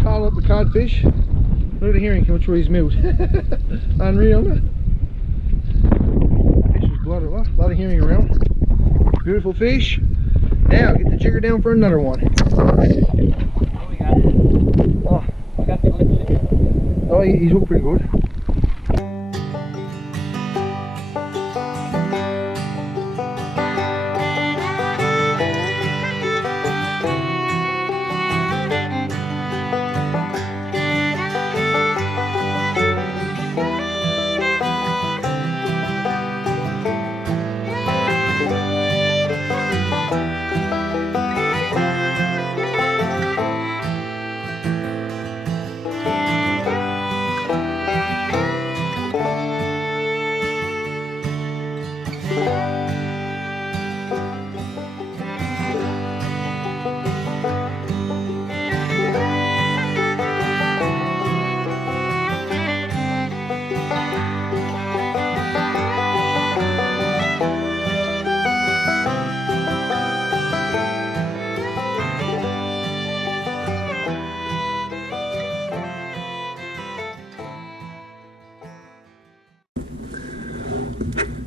just hauled up the codfish. Look at the herring coming through his mouth. Unreal, isn't it? Fish was blooded. A lot of herring around. Beautiful fish. Now get the jigger down for another one. Oh, he's hooked pretty good.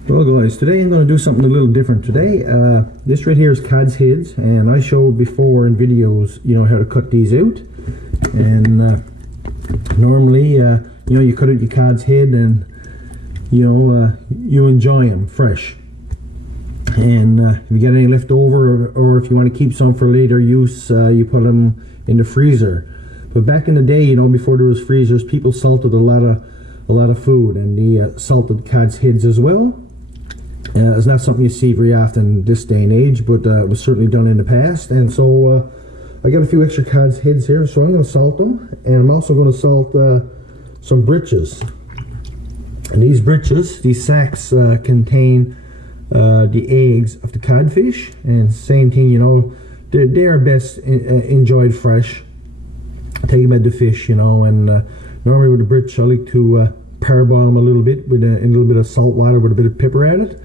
Well guys, today I'm going to do something a little different today. This right here is cod's heads, and I showed before in videos, you know, how to cut these out. And normally, you know, you cut out your cod's head and, you know, you enjoy them fresh. And if you get any left over, or if you want to keep some for later use, you put them in the freezer. But back in the day, you know, before there was freezers, people salted a lot of food, and they salted cod's heads as well. It's not something you see very often this day and age, but it was certainly done in the past. And so I got a few extra cod's heads here, so I'm going to salt them, and I'm also going to salt some britches. And these britches, these sacks, contain the eggs of the codfish, and same thing, you know, they are best enjoyed fresh. Take them at the fish, you know, and normally with the britch, I like to parboil them a little bit with a little bit of salt water with a bit of pepper at it,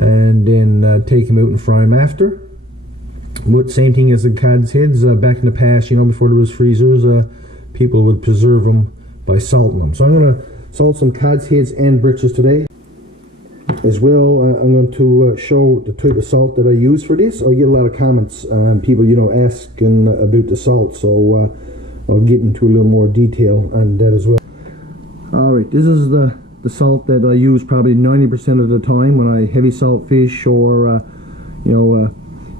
and then take them out and fry them after. But same thing as the cod's heads, back in the past, you know, before there was freezers, people would preserve them by salting them. So I'm going to salt some cod's heads and britches today. As well, I'm going to show the type of salt that I use for this. I get a lot of comments, people, you know, asking about the salt, so I'll get into a little more detail on that as well. Alright, this is the salt that I use probably 90% of the time when I heavy salt fish, or you know,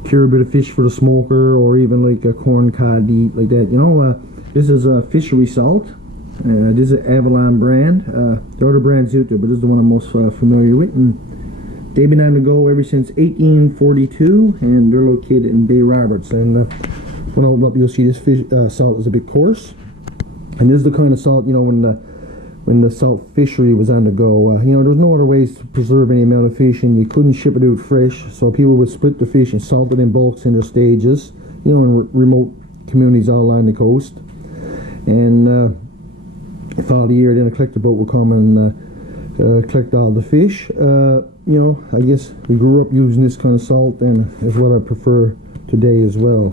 cure a bit of fish for the smoker, or even like a corn cod to eat like that. You know, this is a Fishery salt. This is an Avalon brand. There are other brands out there, but this is the one I'm most familiar with. And they've been on the go ever since 1842, and they're located in Bay Roberts. And when I open up, you'll see this fish, salt is a bit coarse. And this is the kind of salt, you know, when the salt fishery was on the go, you know, there was no other ways to preserve any amount of fish, and you couldn't ship it out fresh, so people would split the fish and salt it in bulks in their stages, you know, in remote communities all along the coast. And fall of the year, then a collector boat would come and collect all the fish. You know, I guess we grew up using this kind of salt, and is what I prefer today as well.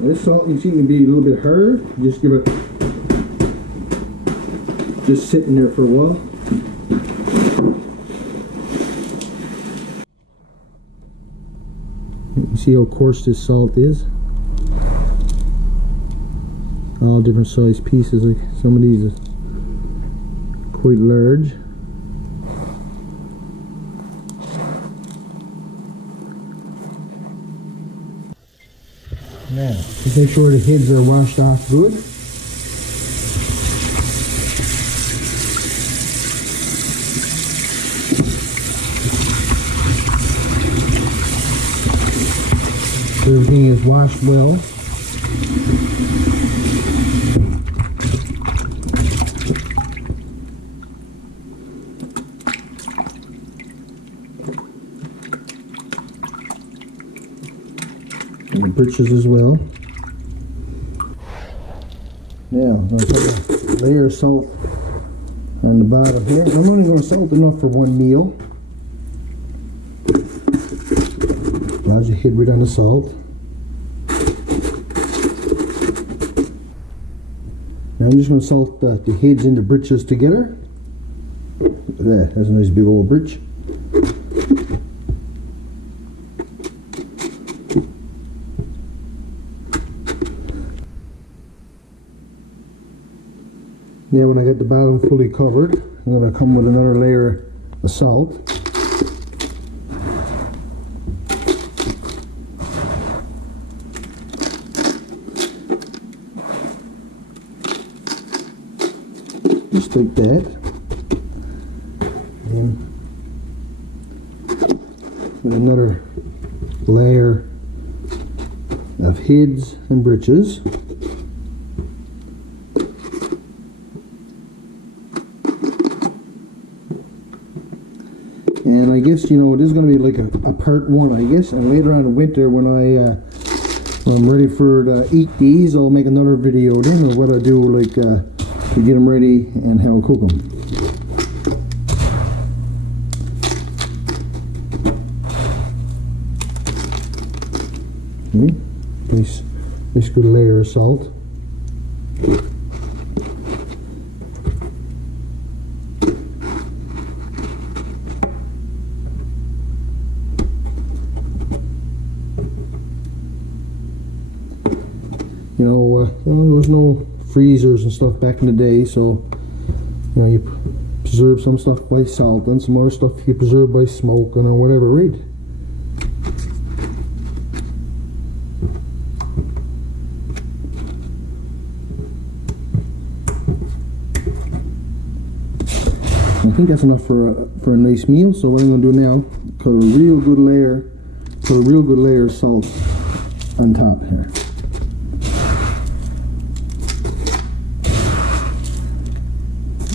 This salt, you see, can be a little bit hard. Just give it, just sitting there for a while. You can see how coarse this salt is. All different size pieces. Like some of these are quite large. Now, just make sure the heads are washed off good. So everything is washed well. And the britches as well. Now, I'm going to put a layer of salt on the bottom here. I'm only going to salt enough for one meal. Allows you to hit right on the salt. Now I'm just going to salt the heads and the britches together. Look at that, that's a nice big old britch. Now when I get the bottom fully covered, I'm going to come with another layer of salt. Just like that. And with another layer of heads and britches. And I guess, you know, this is going to be like a part one, I guess. And later on in winter, when I'm ready for to eat these, I'll make another video then of what I do, like to get them ready and how I cook them. Nice good layer of salt. You know, there was no freezers and stuff back in the day, so you know, you preserve some stuff by salt and some other stuff you preserve by smoking or whatever, right? I think that's enough for a nice meal. So what I'm going to do now, put a real good layer of salt on top here.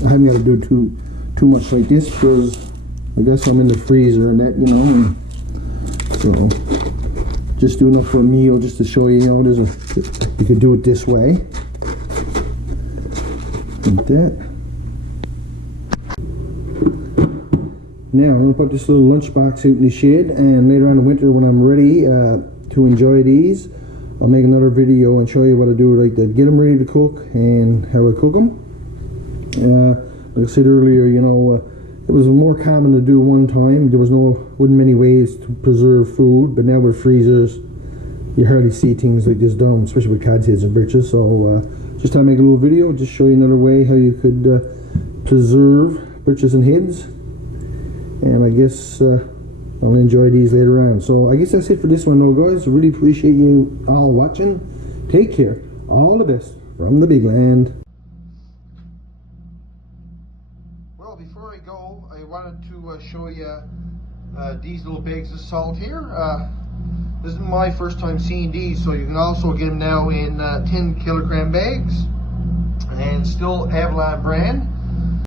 I haven't got to do too much like this because I guess I'm in the freezer and that, you know, and so just do enough for a meal just to show you, you know, you could do it this way, like that. Now I'm going to put this little lunchbox out in the shed, and later on in the winter when I'm ready to enjoy these, I'll make another video and show you what I do, like to get them ready to cook and how I cook them. Like I said earlier, you know, it was more common to do one time. There wasn't many ways to preserve food, but now with freezers, you hardly see things like this done, especially with cod's heads and britches. So just thought I'd make a little video, just show you another way how you could preserve britches and heads. And I guess I'll enjoy these later on. So I guess that's it for this one though, guys. I really appreciate you all watching. Take care. All the best from the big land. Well, before I go, I wanted to show you these little bags of salt here. This is my first time seeing these, so you can also get them now in 10 kilogram bags, and still Avalon brand.